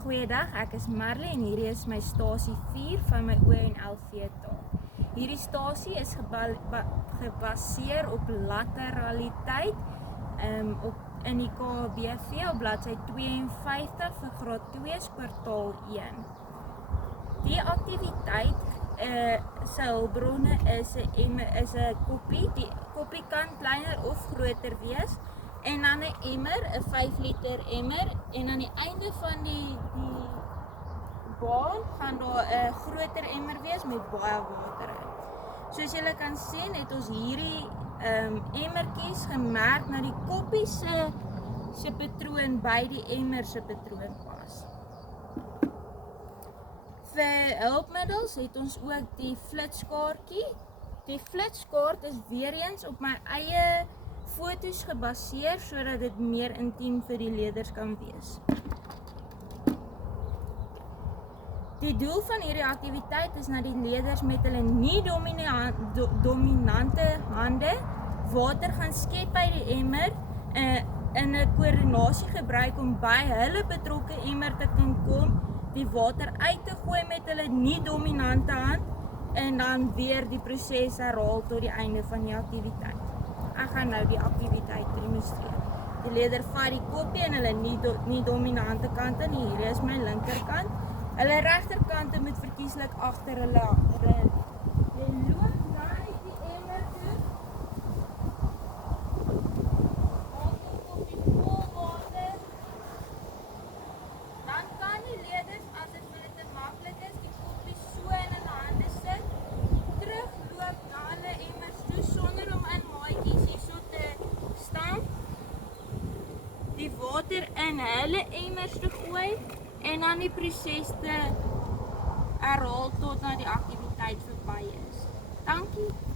Goeiedag, ek is Marley en hierdie is my stasie 4 van my ONLV taak. Hierdie stasie is gebaseer op lateraliteit in die KBV op bladsy 52 vir graad 2 kwartaal 1. Die aktiwiteit se hulpbronne is 'n koppie. Die koppie kan kleiner of groter wees. En dan 'n emmer, 'n 5 liter emmer, en aan die einde van die baan gaan daar 'n groter emmer wees met baie water in. Soos julle kan sien, het ons hierdie emmertjies gemerk na die koppie se patroon by die emmer se patroon pas. Vir hulpmiddels het ons ook die flitskaartjie. Die flitskaart is weer eens op my eie foto's gebaseer sodat dit meer intiem vir die leerders kan wees. Die doel van hierdie aktiwiteit is dat die leerders met hulle nie dominante hande water gaan skep by die emmer in 'n koördinasie gebruik om by hulle betrokke emmer te kan kom, die water uit te gooi met hulle nie dominante hand en dan weer die proses herhaal tot die einde van die aktiwiteit. Ek gaan nou die aktiwiteit demonstreer. Die leerder vat die koppie en hulle nie dominante kante nie. Hier is my linkerkant. Hulle regterkante moet verkieslik agter hulle rin. Jy loop na die emmer toe. Haal die koppie vol water. Dan kan die leerders, as dit vir hulle te maklik is, die koppie so in hulle hande sit, terugloop na hulle emmers toe sonder om in maatjies hierso te staan, die water in hulle emmers te gooi en dan die proses te herhaal tot na die aktiwiteit verby is. Dankie.